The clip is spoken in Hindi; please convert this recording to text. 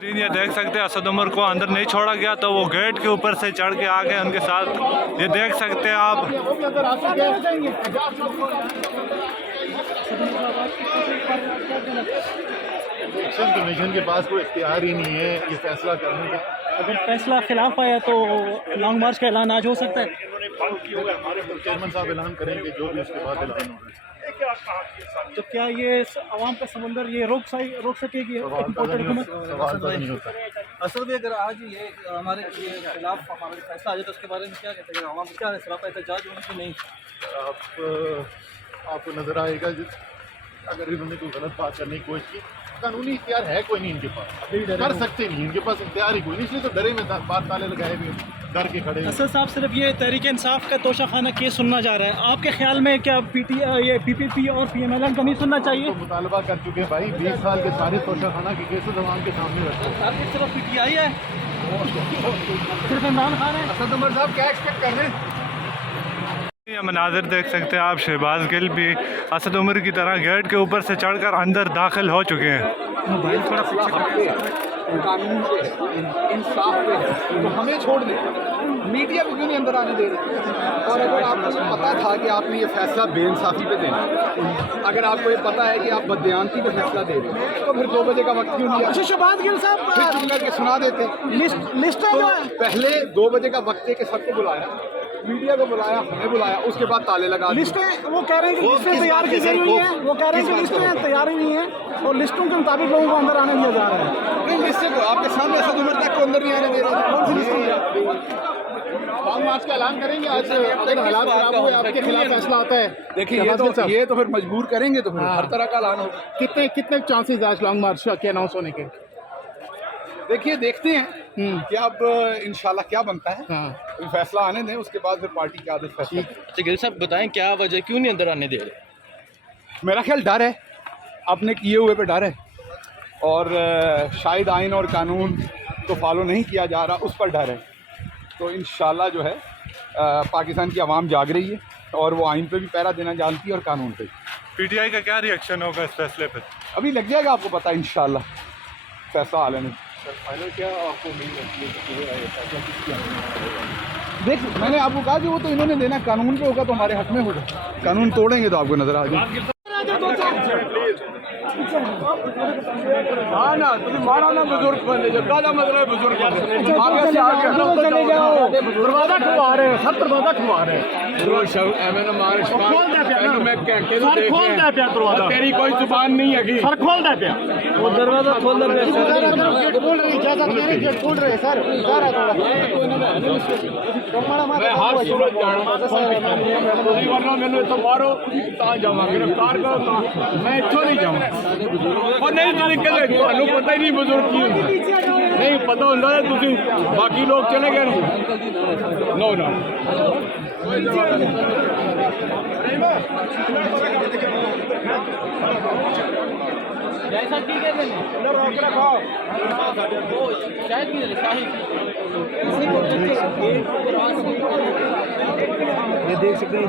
ये देख सकते हैं असद उमर को अंदर नहीं छोड़ा गया तो वो गेट के ऊपर से चढ़ के आ गए उनके साथ। ये देख सकते हैं आप। इलेक्शन कमीशन के पास कोई इख्तियार ही नहीं है ये फैसला करने का। अगर फैसला खिलाफ आया तो लॉन्ग मार्च का ऐलान आज हो सकता है। चेयरमैन साहब ऐलान करेंगे जो भी उसके बाद ऐलान होगा। तो क्या ये आवाम का समंदर ये रोक सकेगी हुकूमत? नहीं होता। असल में अगर आज ये हमारे खिलाफ हमारे फैसला आ जाए तो उसके बारे में क्या कहते हैं? आवाम क्या सरापा एहतजाज होने की नहीं? आपको नजर आएगा अगर इन्होंने कोई गलत बात करने की कोशिश की, कानूनी इख्तियार है कोई नहीं इनके पास, कर सकते नहीं, इनके पास इख्तियार ही कोई नहीं, इसलिए तो डरे में बात ताले लगाए हुए डर के खड़े। असद साहब सिर्फ ये तहरीक इंसाफ का तोशाखाना केस सुनना जा रहा है, आपके ख्याल में क्या ये PPP और PMLN का नहीं सुनना चाहिए? तो मुतालबा कर चुके हैं भाई, 20 साल के सारे तोशाखाना के केसेस अवाम के सामने रखते हैं। सिर्फ PTI है, सिर्फ इमरान खान है। असद उमर साहब क्या एक्सपेक्ट कर रहे हैं? ये मनाजिर देख सकते हैं आप। शहबाज गिल भी असद उमर की तरह गेट के ऊपर से चढ़कर अंदर दाखिल हो चुके हैं। कानून पे इंसाफ पे है तो हमें छोड़ दें, मीडिया को क्यों नहीं अंदर आने दे रहे? और अगर आपको ये पता था कि आपने ये फैसला बेइंसाफी पे देना, अगर आपको ये पता है कि आप बदयानती पे फैसला दे रहे हैं, तो फिर 2 बजे का वक्त क्यों लिया? शहबाज गिल साहब करके सुना देते। लिस्ट तो पहले 2 बजे का वक्त है कि सबको बुलाया, मीडिया को बुलाया, हमें बुलाया, उसके बाद ताले लगा दिए। लिस्टें वो कह रहे हैं कि लिस्टें तैयार की गई हुई हैं, वो कह रहे हैं कि लिस्टें तैयार ही नहीं है और लिस्टों के मुताबिक लोगों को अंदर आने दिया जा रहा है। नहीं, लिस्टें को आपके सामने असद उमर तक को अंदर नहीं आने दे रहा। कौन सी लिस्टें? लॉन्ग मार्च का ऐलान करेंगे आज अगर हालात खराब हुए, आपके खिलाफ फैसला आता है। देखिए ये तो फिर मजबूर करेंगे, तो फिर हर तरह का ऐलान होगा। कितने चांसेस आज लॉन्ग मार्च के अनाउंस होने के? देखिए देखते हैं कि अब इंशाल्लाह क्या बनता है। हाँ। फैसला आने दें, उसके बाद फिर पार्टी की आदत फैसला। अच्छा गिल साहब बताएं क्या वजह, क्यों नहीं अंदर आने दे रहे? मेरा ख्याल डर है, अपने किए हुए पे डर है, और शायद आइन और कानून को फॉलो नहीं किया जा रहा, उस पर डर है। तो इंशाल्लाह जो है पाकिस्तान की आवाम जाग रही है और वो आइन पे भी पहरा देना जानती है और कानून पे। PTI का क्या रिएक्शन होगा इस फैसले पर? अभी लग जाएगा आपको पता, इंशाल्लाह फैसला आ लेने। देख, मैंने आपको कहा कि वो तो इन्होंने देना, कानून पे होगा तो हमारे हक में होगा, कानून तोड़ेंगे तो आपको नजर आ जाए। हाँ ना, तुम मारा ना बुजुर्ग बंदे, जो काला मतलब बुजुर्ग आगे से आगे चले जाओ, दरवाजा खुलवा रहे हैं, सब दरवाजा खुलवा रहे हैं। तेरी कोई जुबान नहीं है सर, खोल दे पे वो दरवाजा, खोल दे। गेट खोल रहे, इजाजत दे रहे, गेट खोल रहे सर। मैं हाथ सूरज जाना वरना मैंने तो मारो ता जावा, गिरफ्तार करो, मैं इत्थों नहीं जाऊँ। और नहीं तरीके से ਤੁਹਾਨੂੰ पता ही नहीं बुजुर्ग की नहीं पता ਹੁੰਦਾ है, ਤੁਸੀਂ बाकी लोग चले गए नो नो। जैसा ठीक है शायद ये देख सकते हैं